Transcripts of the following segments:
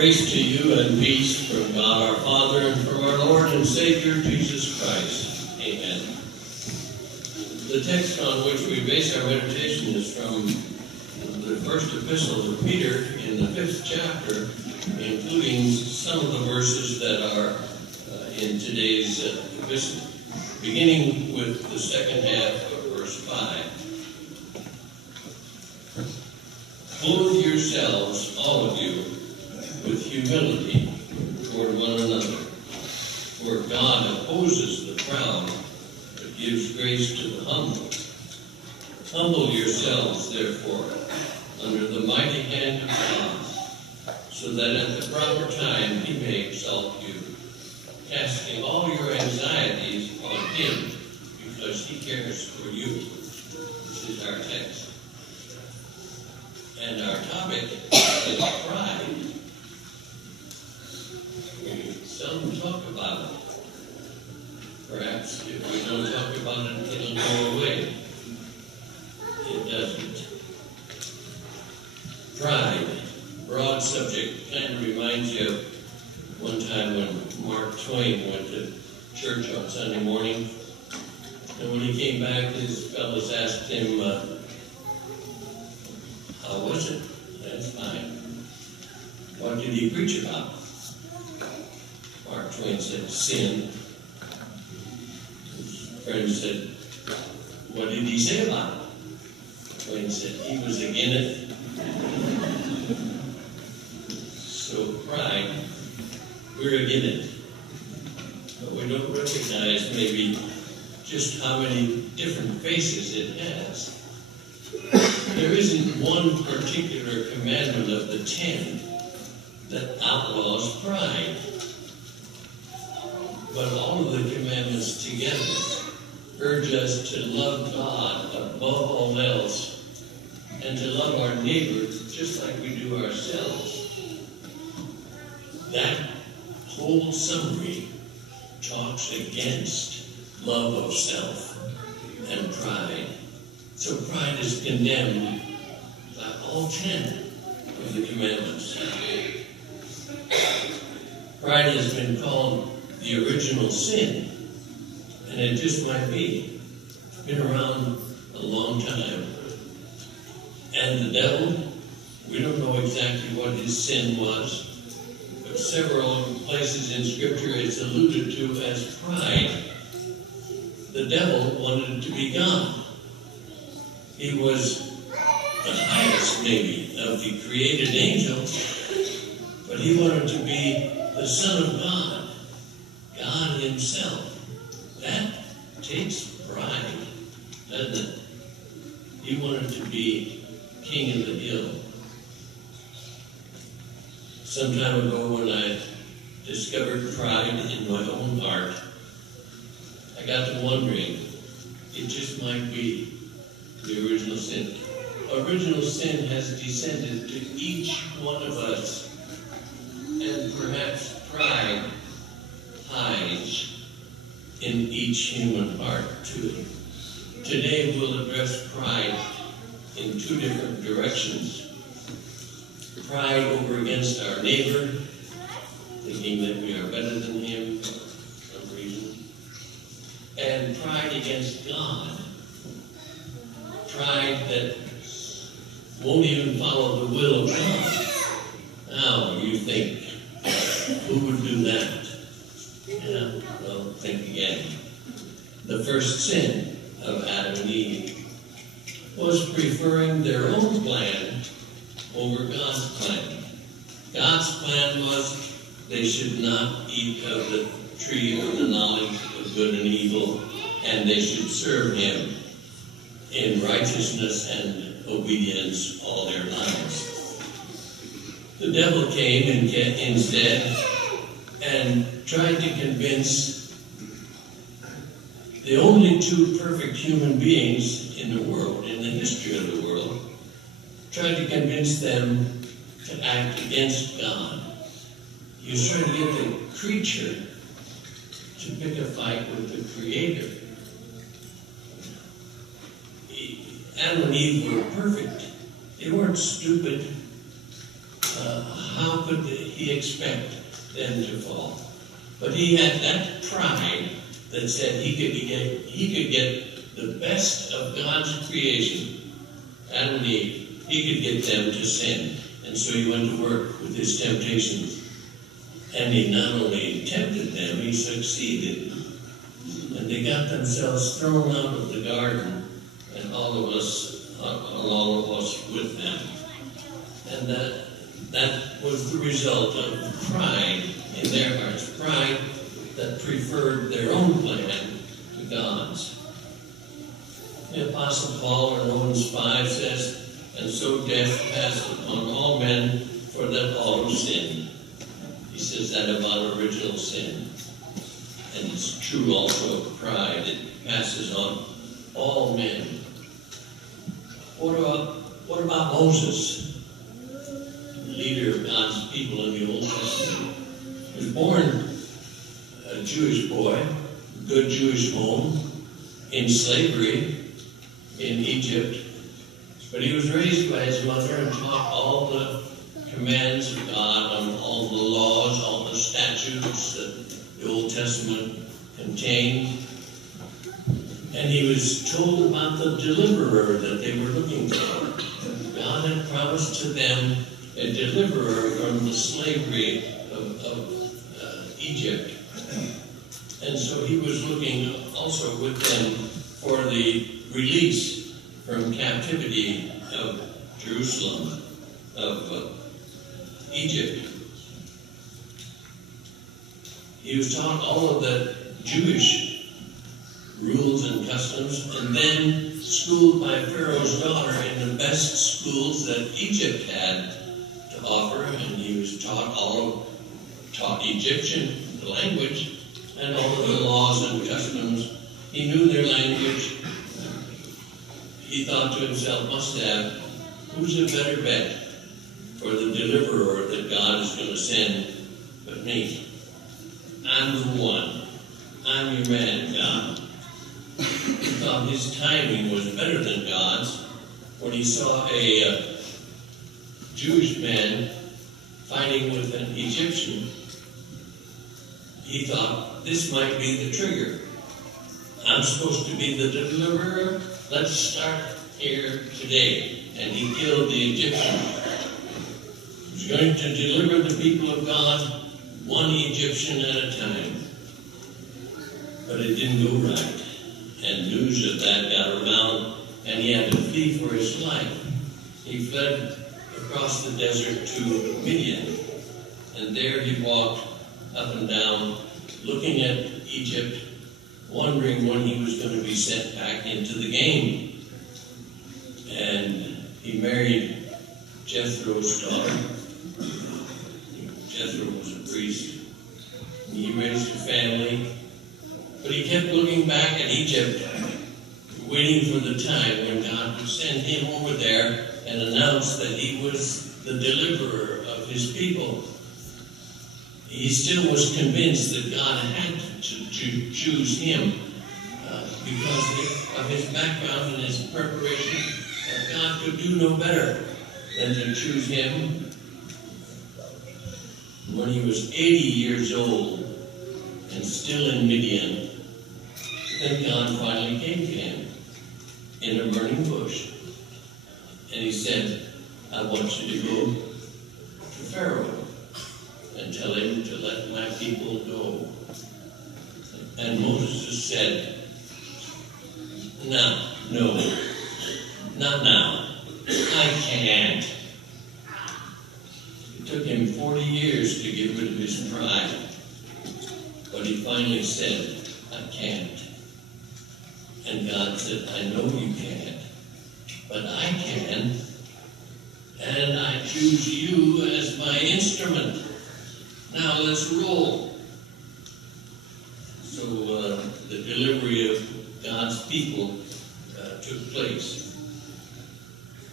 Grace to you and peace from God our Father and from our Lord and Savior Jesus Christ. Amen. The text on which we base our meditation is from the first epistle of Peter in the 5th chapter, including some of the verses that are in today's epistle, beginning with the second half of verse 5. Clothe yourselves, all of you, with humility toward one another. For God opposes the proud, but gives grace to the humble. Humble yourselves, therefore, under the mighty hand of God, so that at the proper time he may exalt you, casting all your anxieties on him, because he cares for you. This is our text. And our topic is pride. We seldom talk about it. Perhaps if we don't talk about it, it'll go away. It doesn't. Pride, broad subject, kind of reminds you of one time when Mark Twain went to church on Sunday morning. And when he came back, his fellows asked him, how was it? That's fine. What did he preach about? Mark Twain said, sin. His friend said, what did he say about it? Twain said, he was again it. So pride, we're again it. But we don't recognize maybe just how many different faces it has. There isn't one particular commandment of the 10 that outlaws pride. But all of the commandments together urge us to love God above all else and to love our neighbor just like we do ourselves. That whole summary talks against love of self and pride. So pride is condemned by all 10 of the commandments. Pride has been called the original sin, and it just might be. It's been around a long time. And the devil, we don't know exactly what his sin was, but several places in Scripture it's alluded to as pride. The devil wanted to be God. He was the highest, maybe, of the created angels, but he wanted to be the Son of God, God himself. That takes pride, doesn't it? He wanted to be king of the hill. Some time ago when I discovered pride in my own heart, I got to wondering, it just might be the original sin. Original sin has descended to each one of us, and perhaps pride hides in each human heart too. Today we'll address pride in two different directions. Pride over against our neighbor, thinking that we are better than him for some reason, and pride against God. Pride that won't even follow the will of God. Now, you think, who would do that? Yeah, well, think again. The first sin of Adam and Eve was preferring their own plan over God's plan. God's plan was they should not eat of the tree of the knowledge of good and evil, and they should serve him in righteousness and obedience all their lives. The devil came instead and tried to convince the only two perfect human beings in the world, in the history of the world, tried to convince them to act against God. He was trying to get the creature to pick a fight with the Creator. Adam and Eve were perfect. They weren't stupid. how could he expect them to fall? But he had that pride that said he could get the best of God's creation, Adam and Eve. He could get them to sin. And so he went to work with his temptations. And he not only tempted them, he succeeded. And they got themselves thrown out of the garden, and all of us with them. And that was the result of pride in their hearts, pride that preferred their own plan to God's. The Apostle Paul in Romans 5 says, "And so death passed upon all men, for that all have sinned." He says that about original sin. And it's true also of pride. It passes on all men. What about Moses, the leader of God's people in the Old Testament? He was born a Jewish boy, good Jewish home, in slavery in Egypt. But he was raised by his mother and taught all the commands of God and all the laws, all the statutes that the Old Testament contained. And he was told about the deliverer that they were looking for. God had promised to them a deliverer from the slavery of Egypt. And so he was looking also with them for the release from captivity of Jerusalem, of Egypt. He was taught all of the Jewish rules and customs, and then schooled by Pharaoh's daughter in the best schools that Egypt had to offer, and he was taught Egyptian, the language, and all of the laws and customs. He knew their language. He thought to himself, who's a better bet for the deliverer that God is going to send but me? I'm the one. I'm your man, God. He thought his timing was better than God's when he saw a Jewish man fighting with an Egyptian. He thought, this might be the trigger. I'm supposed to be the deliverer. Let's start here today. And he killed the Egyptian. He was going to deliver the people of God one Egyptian at a time. But it didn't go right. And news of that got around, and he had to flee for his life. He fled across the desert to Midian, and there he walked up and down, looking at Egypt, wondering when he was going to be sent back into the game. And he married Jethro's daughter. Jethro was a priest. He raised a family. But he kept looking back at Egypt, waiting for the time when God would send him over there and announce that he was the deliverer of his people. He still was convinced that God had to choose him because of his background and his preparation. God could do no better than to choose him. When he was 80 years old and still in Midian, then God finally came to him in a burning bush. And he said, I want you to go to Pharaoh and tell him to let my people go. And Moses said, no, not now. I can't. It took him 40 years to get rid of his pride. But he finally said, I can't. And God said, I know you can't, but I can. And I choose you as my instrument. Now let's roll. So the delivery of God's people took place.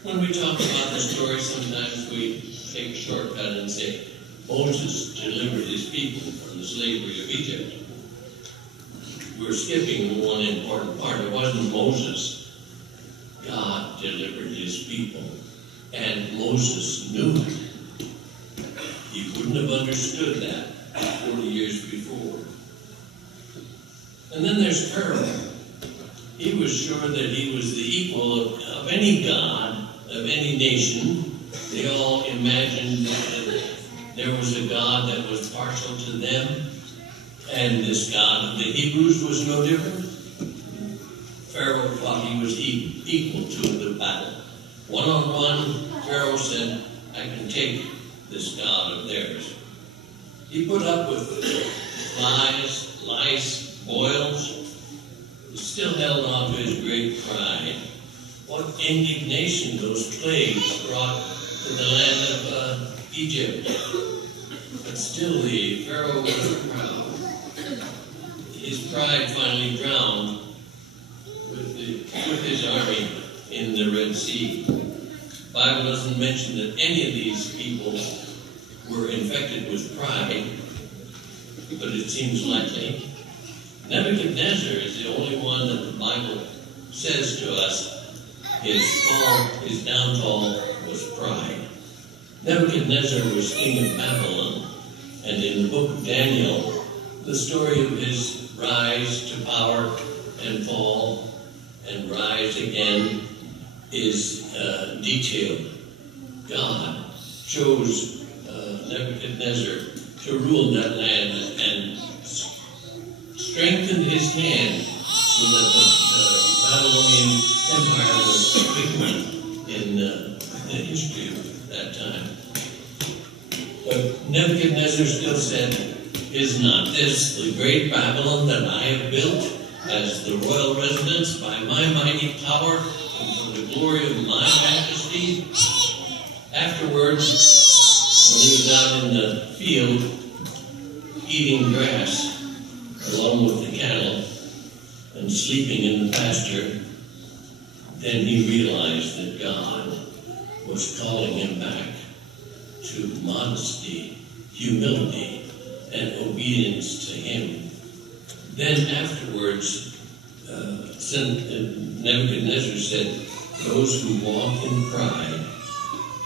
When we talk about the story, sometimes we take a shortcut and say, Moses delivered his people from the slavery of Egypt. We're skipping one important part. It wasn't Moses. God delivered his people. And Moses knew it. wouldn't have understood that 40 years before. And then there's Pharaoh. He was sure that he was the equal of any god, of any nation. They all imagined that there was a God that was partial to them, and this God of the Hebrews was no different. Pharaoh thought he was equal to the battle. One-on-one, Pharaoh said, I can take this God of theirs. He put up with flies, lice, boils. He still held on to his great pride. What indignation those plagues brought to the land of Egypt. But still the Pharaoh was proud. His pride finally drowned with his army in the Red Sea. The Bible doesn't mention that any of these people were infected with pride, but it seems likely. Nebuchadnezzar is the only one that the Bible says to us his downfall was pride. Nebuchadnezzar was king of Babylon, and in the book of Daniel, the story of his rise to power and fall and rise again is detailed. God chose Nebuchadnezzar to rule that land and strengthened his hand so that the Babylonian Empire was weakened in the history of that time. But Nebuchadnezzar still said, is not this the great Babylon that I have built as the royal residence by my mighty power and for the glory of my majesty? Afterwards, when he was out in the field eating grass along with the cattle and sleeping in the pasture, then he realized that God was calling him back to modesty, humility, and obedience to him. Then afterwards, Nebuchadnezzar said, those who walk in pride,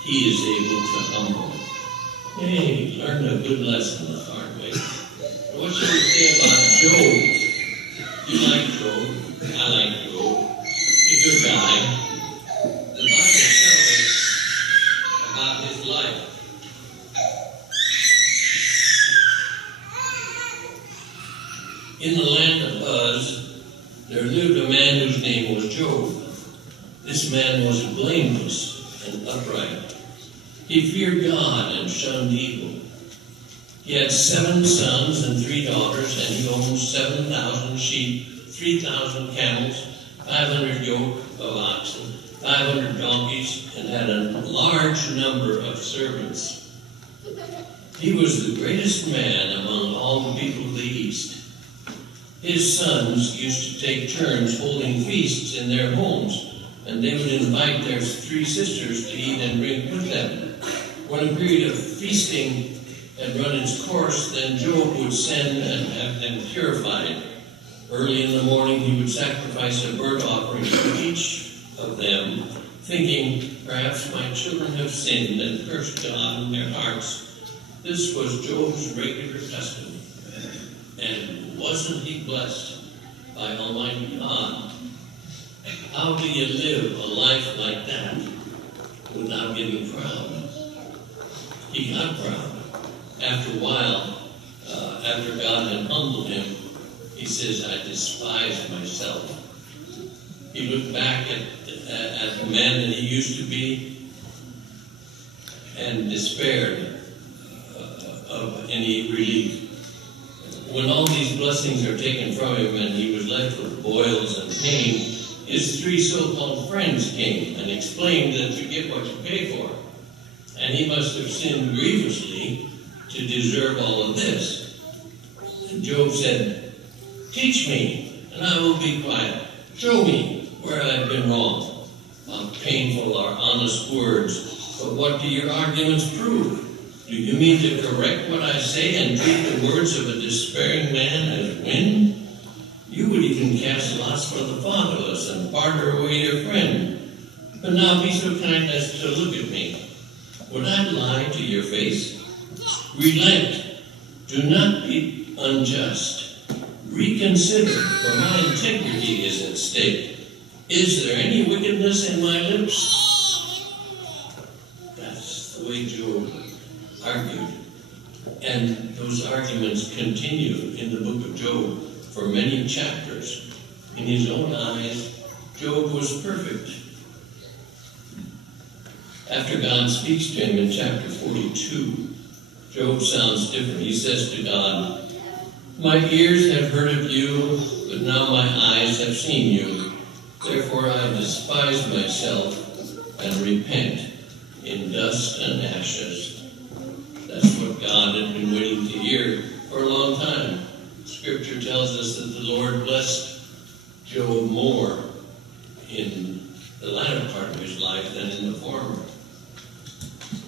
he is able to humble. Hey, learn a good lesson the hard way. What should we say about Job? You like Job. I like Job. He's a good guy. The Bible tells us about his life. In the land of Uz, there lived a man whose name was Job. This man was blameless and upright. He feared God and shunned evil. He had 7 sons and 3 daughters, and he owned 7,000 sheep, 3,000 camels, 500 yoke of oxen, 500 donkeys, and had a large number of servants. He was the greatest man among all the people of the East. His sons used to take turns holding feasts in their homes, and they would invite their 3 sisters to eat and drink with them. When a period of feasting had run its course, then Job would send and have them purified. Early in the morning he would sacrifice a burnt offering for each of them, thinking, perhaps my children have sinned and cursed God in their hearts. This was Job's regular custom. And wasn't he blessed by Almighty God? How do you live a life like that without getting proud? He got proud. After a while, after God had humbled him, he says, I despise myself. He looked back at the man that he used to be and despaired of any relief. When all these blessings are taken from him and he was left with boils and pain, his 3 so-called friends came and explained that you get what you pay for. And he must have sinned grievously to deserve all of this. And Job said, teach me, and I will be quiet. Show me where I've been wrong. Not painful or honest words, but what do your arguments prove? Do you mean to correct what I say and treat the words of a despairing man as wind? You would even cast lots for the fatherless and barter away your friend. But now be so kind as to look at me. Would I lie to your face? Relent. Do not be unjust. Reconsider, for my integrity is at stake. Is there any wickedness in my lips? That's the way Job argued. And those arguments continue in the book of Job for many chapters. In his own eyes, Job was perfect. After God speaks to him in chapter 42, Job sounds different. He says to God, my ears have heard of you, but now my eyes have seen you. Therefore I despise myself and repent in dust and ashes. That's what God had been waiting to hear for a long time. Scripture tells us that the Lord blessed Job more in the latter part of his life than in the former.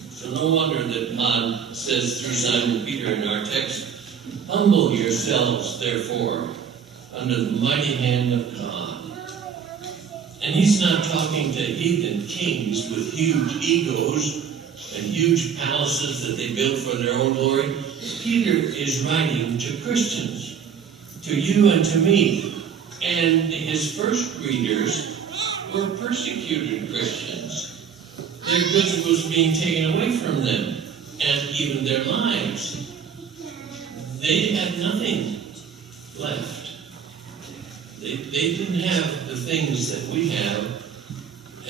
So no wonder that God says through Simon Peter in our text, humble yourselves, therefore, under the mighty hand of God. And he's not talking to heathen kings with huge egos and huge palaces that they built for their own glory. Peter is writing to Christians, to you and to me. And his first readers were persecuted Christians. Their goods was being taken away from them, and even their lives. They had nothing left. They didn't have the things that we have,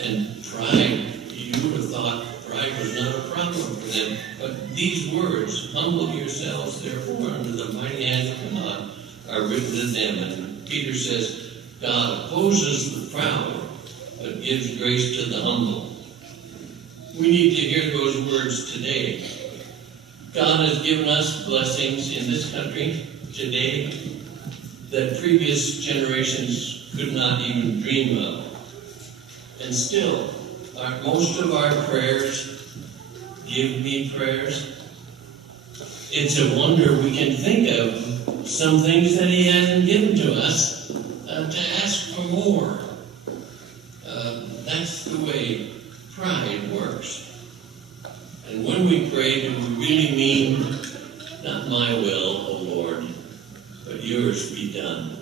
and pride, you would have thought pride was not a problem for them. But these words, humble yourselves, therefore, under the mighty hand of God, are written to them. And Peter says, God opposes the proud, but gives grace to the humble. We need to hear those words today. God has given us blessings in this country today that previous generations could not even dream of. And still, most of our prayers, give me prayers. It's a wonder we can think of some things that he hasn't given to us to ask for more. That's the way pride works. And when we pray, do we really mean, not my will, O Lord, but yours be done?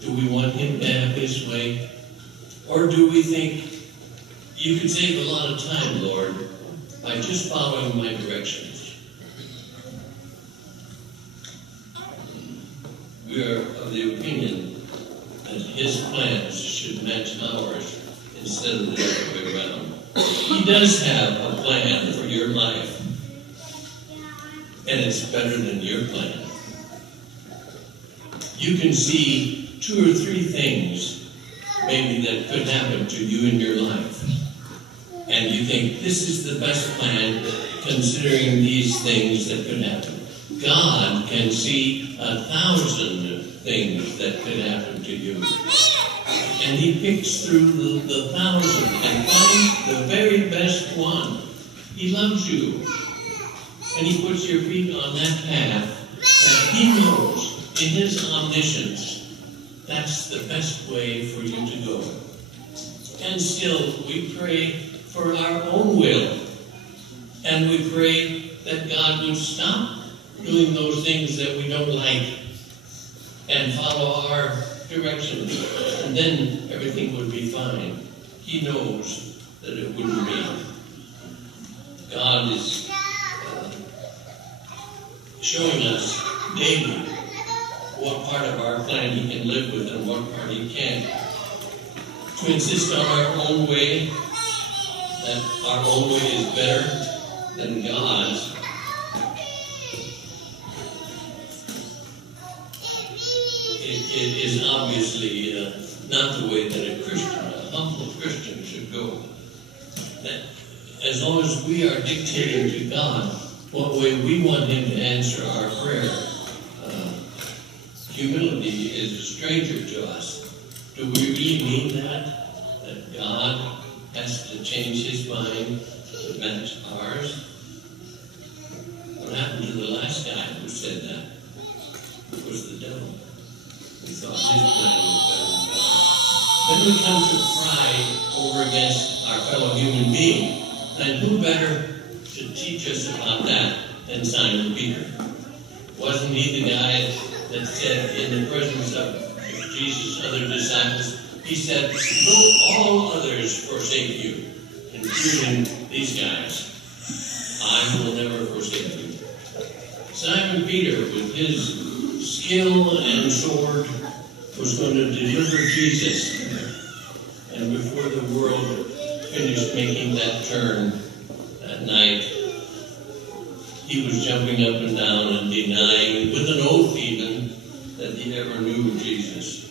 Do we want him to have his way? Or do we think, you could save a lot of time, Lord, by just following my directions? We are of the opinion that his plans should match ours instead of the other way around. He does have a plan for your life, and it's better than your plan. You can see 2 or 3 things maybe that could happen to you in your life, and you think this is the best plan considering these things that could happen. God can see 1,000 things that could happen to you. And he picks through the 1,000 and finds the very best one. He loves you. And he puts your feet on that path that he knows in his omniscience that's the best way for you to go. And still, we pray for our own will. And we pray that God would stop doing those things that we don't like and follow our directions, and then everything would be fine. He knows that it wouldn't be. God is showing us daily what part of our plan he can live with and what part he can't. To insist on our own way, that our own way is better than God's, it is obviously not the way that a humble Christian should go. That as long as we are dictating to God what way we want him to answer our prayer, humility is a stranger to us. Do we really mean that? That God has to change his mind to match ours? What happened to the last guy who said that? It was the devil. We thought his plan was better than God. Then we come to pride over against our fellow human being. And who better to teach us about that than Simon Peter. Wasn't he the guy that said in the presence of Jesus' other disciples, he said, "Though all others forsake you," including these guys, "I will never forsake you." Simon Peter, with his skill and sword, was going to deliver Jesus. And before the world finished making that turn that night, he was jumping up and down and denying, with an oath even, that he ever knew Jesus.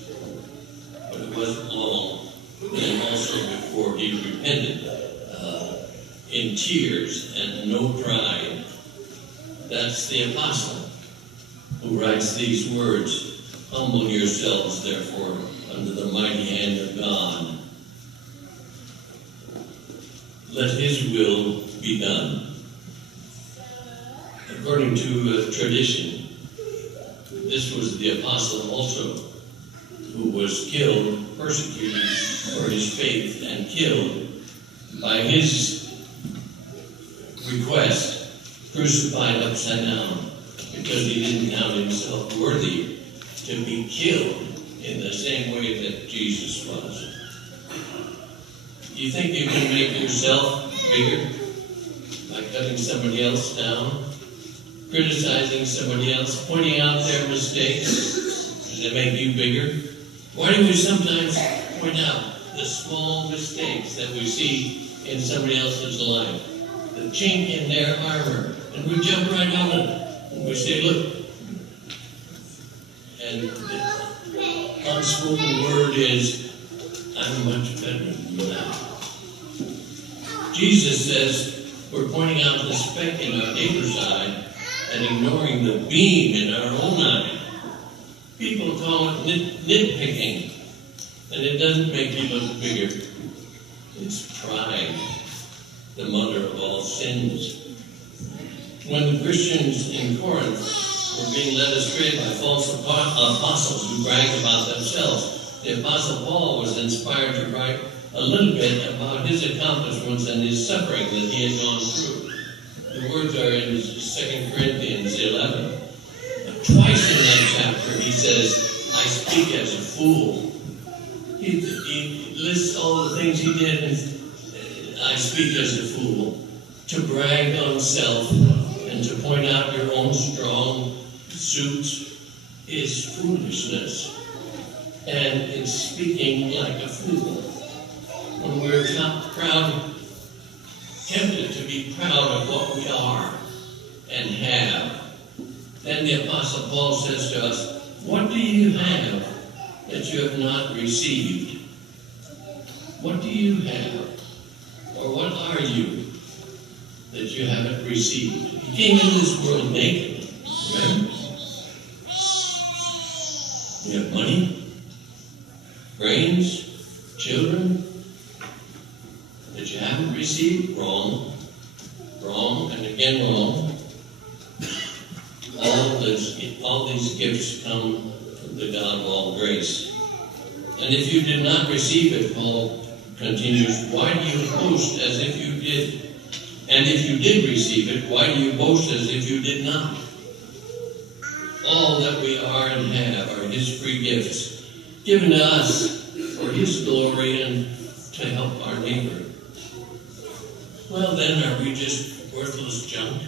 But it wasn't long. And also before he repented, in tears and no pride. That's the apostle who writes these words, "Humble yourselves, therefore, under the mighty hand of God. Let his will be done." According to tradition, this was the apostle also who was killed, persecuted for his faith, and killed by his request, crucified upside down, because he didn't count himself worthy to be killed in the same way that Jesus was. Do you think you can make yourself bigger by cutting somebody else down, criticizing somebody else, pointing out their mistakes? Does it make you bigger? Why do we sometimes point out the small mistakes that we see in somebody else's life? The chink in their armor, and we jump right on it, and we say, "Look." And the unspoken word is, "I'm much better than that." Jesus says we're pointing out the speck in our neighbor's eye and ignoring the beam in our own eye. People call it nitpicking, and it doesn't make you look bigger. It's pride, the mother of all sins. When the Christians in Corinth were being led astray by false apostles who bragged about themselves, the Apostle Paul was inspired to write a little bit about his accomplishments and his suffering that he had gone through. The words are in 2 Corinthians 11. Twice in that chapter he says, "I speak as a fool." He lists all the things he did, and "I speak as a fool." To brag on self and to point out your own strong suits is foolishness. And it's speaking like a fool. When we're tempted to be proud of what we are and have, then the Apostle Paul says to us, "What do you have that you have not received?" What do you have? Or what are you that you haven't received? He came into this world naked, remember? You have money, brains, children that you haven't received. Wrong, and again wrong. All these gifts come from the God of all grace. And if you did not receive it, Paul continues, why do you boast as if you did? And if you did receive it, why do you boast as if you did not? All that we are and have are his free gifts, given to us for his glory and to help our neighbor. Well, then, are we just worthless junk?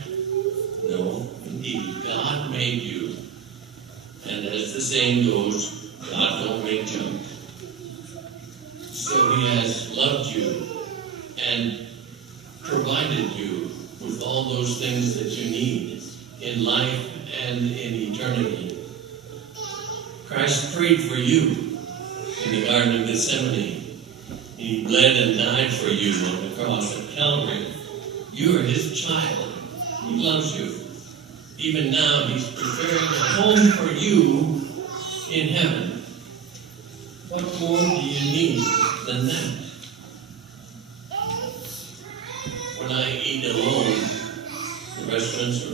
No, indeed. God made you. And as the saying goes, God don't make junk. So he has loved you and provided you with all those things that you need in life and in eternity. Christ prayed for you in the Garden of Gethsemane. He bled and died for you on the cross at Calvary. You are his child. He loves you. Even now, he's preparing a home for you in heaven. What more do you need than that? When I eat alone in restaurants or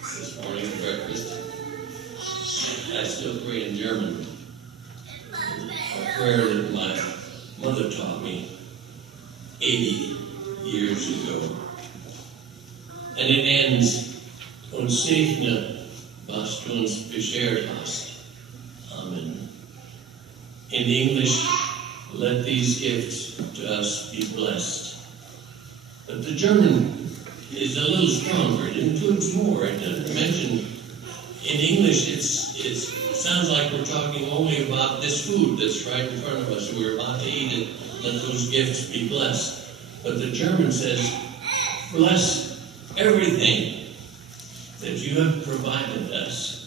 this morning breakfast, I still pray in German. A prayer that my mother taught me 80 years ago. And it ends, segne, was du uns beschert hast. Amen. In English, let these gifts to us be blessed. But the German is a little stronger. It includes more. It doesn't mention, in English, it sounds like we're talking only about this food that's right in front of us. We're about to eat it. Let those gifts be blessed. But the German says, bless everything that you have provided us.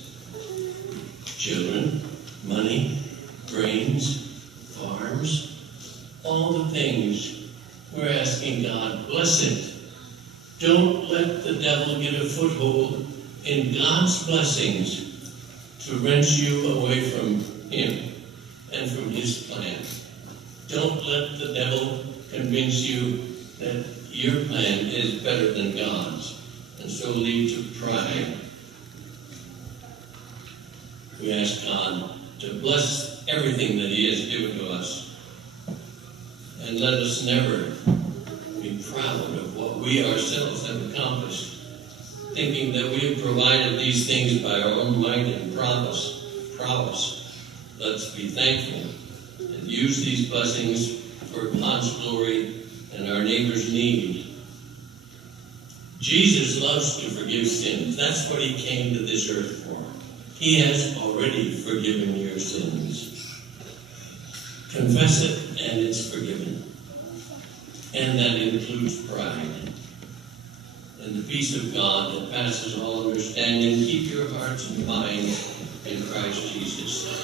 Children, money, grains, farms, all the things. We're asking God, bless it. Don't let the devil get a foothold in God's blessings to wrench you away from Him and from His plan. Don't let the devil convince you that your plan is better than God's, and so lead to pride. We ask God to bless everything that He has given to us, and let us never be proud of what we ourselves have accomplished, thinking that we have provided these things by our own might and prowess. Let's be thankful and use these blessings for God's glory and our neighbor's need. Jesus loves to forgive sins. That's what He came to this earth for. He has already forgiven your sins. Confess it, and it's forgiven. And that includes pride. And the peace of God that passes all understanding, keep your hearts and minds in Christ Jesus.